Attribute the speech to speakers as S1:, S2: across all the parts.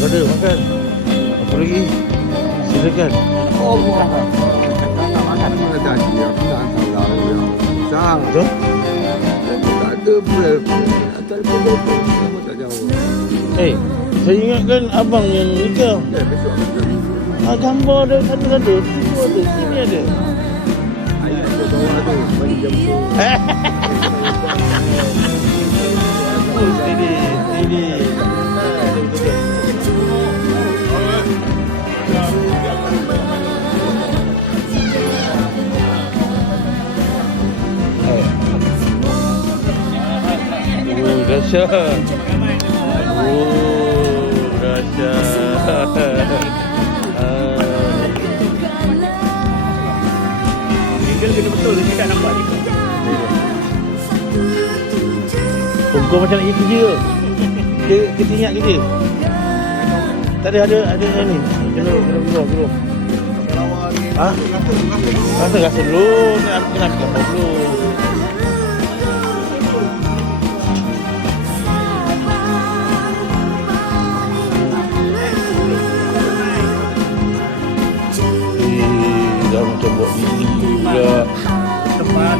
S1: Ada makan. Apa lagi? Silakan.
S2: Allah. Cakap nak makan mana tadi aku nak hantar lah besar.
S1: Betul?
S2: Tak ada pula. Tak ada pula. Kenapa tak jawab?
S1: Eh, saya ingatkan abang yang nikah.
S2: Ya, besok besok.
S1: Ah, gambar ada sana ada, situ ada, sini ada.
S2: Ayat tu bawah tu. Bagi jemput.
S1: Oh, dahsyat. Oh. Ah.
S3: Tinggal kena betul dia tak nampak ni.
S1: Kau macam nak pergi kerja ke? Ke, kita ingat kerja? Tak ada, ada, ada yang ni. Kena, kena keluar, keluar. Ha? Rasa, rasa dulu. Nak kena ambil gambar dulu. 对，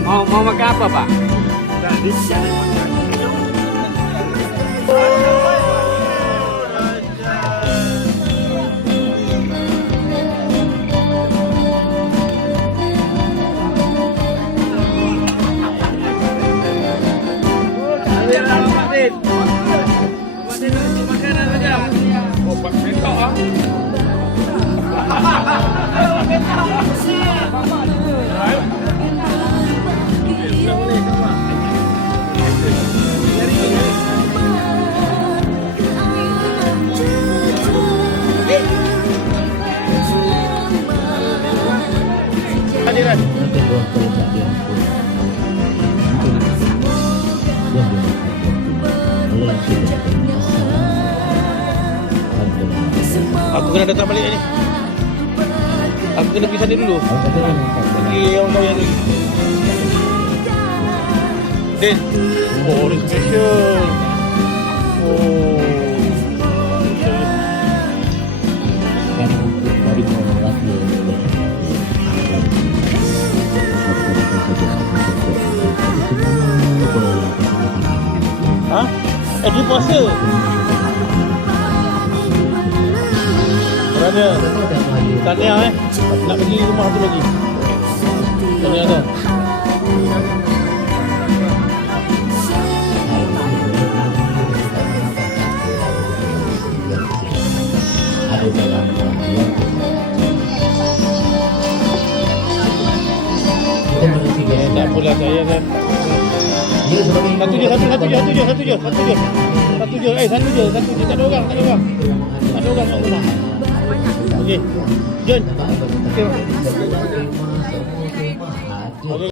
S1: 好。妈，妈，吃啥
S3: 吧？来，这边。欢迎来到马店。马店的美
S1: 食，看看大家。我管你到啊。Aku kena datang balik ni. Aku kena pergi sana dulu. Pergi orang kaya lagi. Din. Oh, ni special. Oh. Eh, dia puasa. Berada. Tahniah eh. Nak pergi rumah tu lagi. Tahniah tu. Eh, tak apalah saya kan. Satu je, satu, satu je, satu je, satu je, satu je. Satu je, eh satu je, satu je. Tak ada orang, tak ada orang. Tak ada orang kat rumah. Okey. Jom. Okey. Okey.